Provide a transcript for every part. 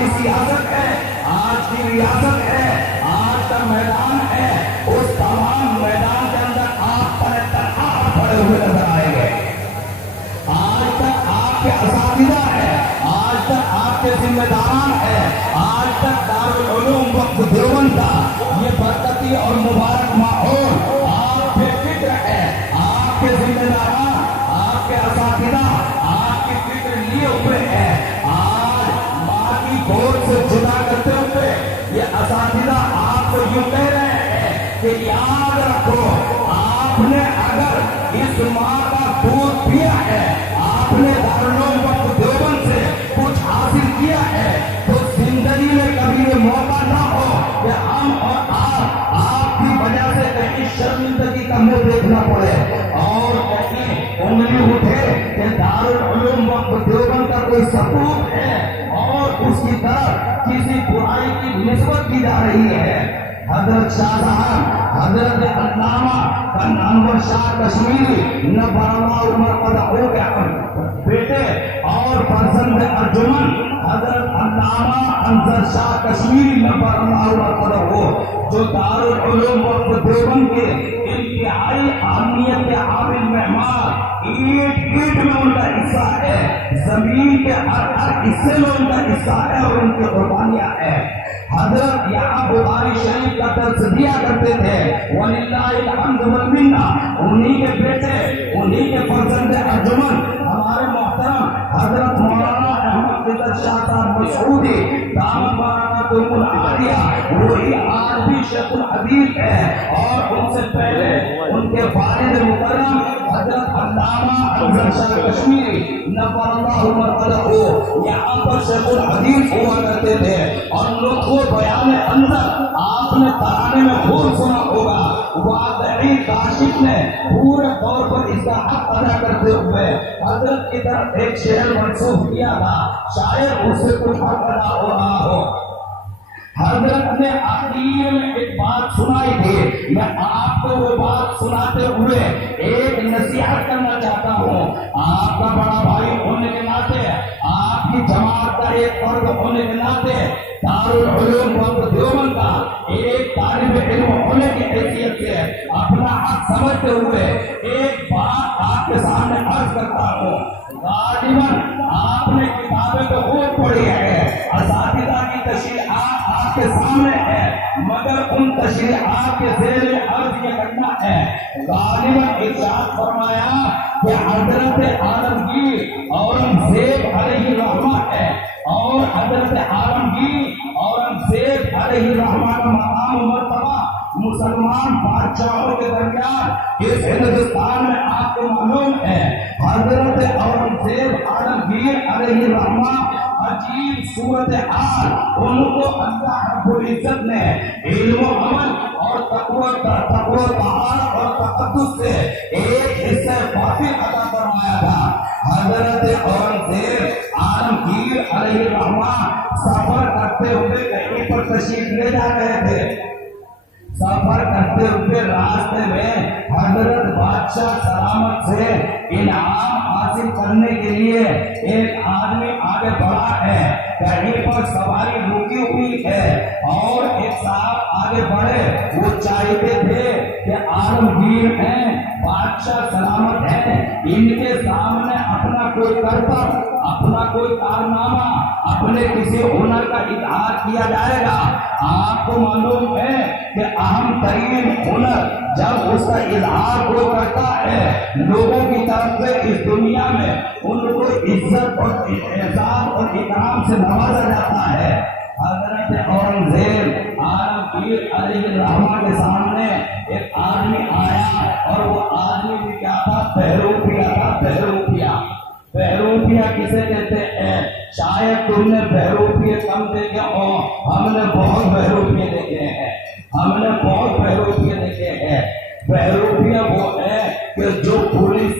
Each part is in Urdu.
کی سیاست ہے، آج کی ریاست ہے، آج کا میدان ہے، اس تمام میدان کے اندر آپ پر تنہا پڑے ہوئے نظر آئیں گے۔ آج تک آپ کے اساتذہ ہیں، آج تک آپ کے ذمہ داران ہیں، آج تک دارالعلوم وقت دیوبند کا یہ برکتی اور مبارک ماحول آپ پہ فکر ہے، آپ کے ذمہ داران، آپ کے اساتذہ آپ کی فکر لیے ہوئے ہیں۔ آج ماں کی گود سے جدا کرتے ہوئے یہ اساتذہ آپ کو یوں کہہ رہے ہیں کہ یاد رکھو، آپ نے اگر اس ماں کا دودھ پیا ہے، آپ نے دارالعلوم وقت دیوبند سے کچھ حاصل کیا ہے، تو زندگی میں کبھی یہ موقع نہ ہو کہ ہم اور آپ کی وجہ سے کہیں شرمندگی کا منہ دیکھنا پڑے اور کہیں انگلی اٹھے کہ دارالعلوم وقت دیوبند کا کوئی ثبوت ہے اور اس کی طرف کسی برائی کی نسبت کی جا رہی ہے۔ حضرت شاہ صاحب، حضرت علامہ انور شاہ کشمیری نبھر اللہ عمر قدہ ہو گیا بیٹے اور فرزند ارجمن حضرت علامہ انور شاہ کشمیری نبھر اللہ عمر قدہ ہو، جو دارالعلوم وقت دیوبند کے انتہائی اہمیت کے حامل مہمان، اینٹ میں ان کا حصہ ہے، زمین کے ہر حصے میں ان کا حصہ ہے اور ان کی قربانیاں ہیں۔ حضرت یہاں بخاری شریف کا درس دیا کرتے تھے، وَلِلَّهِ الْحَمْدُ وَالْمِنَّةُ، انہی کے بیٹے، انہی کے فرزند ارجمن ہمارے محترم حضرت مولانا احمد رضا شاہ صاحب مسعودی دامت برکاتہم العالیہ، وہی آج بھی شیخ الحدیث ہے اور ان سے پہلے ان کے والد مکرم حضرت علامہ انور شاہ کشمیری نبھر اللہ عمر قدہ ہو یہاں پر شیخ الحدیث ہوا کرتے تھے۔ اور لطف و بیان اندر آپ نے ترانے میں خوب سنا ہوگا، واقعی کاشف نے پورے طور پر اس کا حق ادا کرتے ہوئے حضرت کی طرف ایک شعر منسوخ کیا تھا، شاید اس سے کچھ حق ادا ہو رہا ہو۔ حضرت نے آخر میں ایک بات سنائی تھی، میں آپ کو وہ بات سناتے ہوئے ایک نصیحت کرنا چاہتا ہوں۔ آپ کا بڑا بھائی ہونے کے ناطے، آپ کی جماعت کا ایک فرد ہونے کے ناطے، دارالعلوم وقت دیوبند کا ایک طالب علم ہونے کی حیثیت سے اپنا حق سمجھتے ہوئے ایک بات آپ کے سامنے عرض کرتا ہوں۔ غالباً آپ نے کتابیں تو خوب پڑھی ہے، اساتذہ کی تشریحات آپ کے سامنے ہے، مگر ان تشریحات کے زیر عرض یہ کرنا ہے، غالباً ارشاد فرمایا کہ حضرت عالمگیر اورنگزیب علیہ الرحمہ ہے، اور حضرت عالمگیر اورنگزیب علیہ الرحمہ کا مقام و مرتبہ مسلمان بادشاہوں کے درمیان اس ہندوستان میں آپ کو معلوم ہے۔ حضرت اورنگزیب عالمگیر علیہ الرحمہ عجیب صورتحال، ان کو اللہ رب العزت نے علم و عمل اور تقوی طہارت اور تقدس سے ایک حصہ باطل عطا فرمایا تھا۔ حضرت اورنگزیب عالمگیر علیہ الرحمہ سفر کرتے ہوئے کہیں پر تشریف لے جا رہے تھے، سفر کرتے ہوئے راستے میں حضرت بادشاہ سلامت سے انعام حاصل کرنے کے لیے ایک آدمی آگے بڑھا ہے، کہیں پر سواری رکی ہوئی ہے اور ایک صاحب آگے بڑھے، وہ چاہتے تھے کہ عالمگیر ہیں، بادشاہ سلامت ہیں، ان کے سامنے اپنا کوئی کرتب، اپنا کوئی کارنامہ، اپنے کسی ہنر کا اظہار کیا جائے گا۔ آپ کو معلوم ہے کہ اہم ترین ہنر جب اس کا اظہار کوئی کرتا ہے، لوگوں کی طرف سے اس دنیا میں ان کو عزت اور اعزاز اور اکرام سے نوازا جاتا ہے۔ حضرت اورنگزیب عالمگیر علیہ الرحمہ کے سامنے ایک آدمی آیا اور وہ آدمی بھی کیا تھا؟ بہروپیہ تھا۔ بہروپیہ کسے کہتے ہیں؟ شاید تم نے بہروپیہ کم دیکھے ہو، ہم نے بہت بہروپیہ دیکھے ہیں، ہم نے بہت بہروپیہ دیکھے ہیں۔ بہروپیہ وہ ہے کہ جو پولیس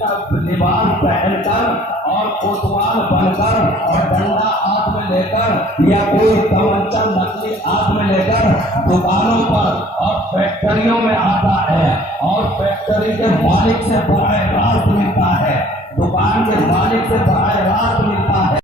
کا لباس پہن کر اور کوتوال بن کر اور ڈنڈا ہاتھ میں لے کر یا کوئی تمنچا نقلی ہاتھ میں لے کر دکانوں پر اور فیکٹریوں میں آتا ہے اور فیکٹری کے مالک سے براہ راست ملتا ہے، دکان کے مالک سے براہ راست ملتا ہے۔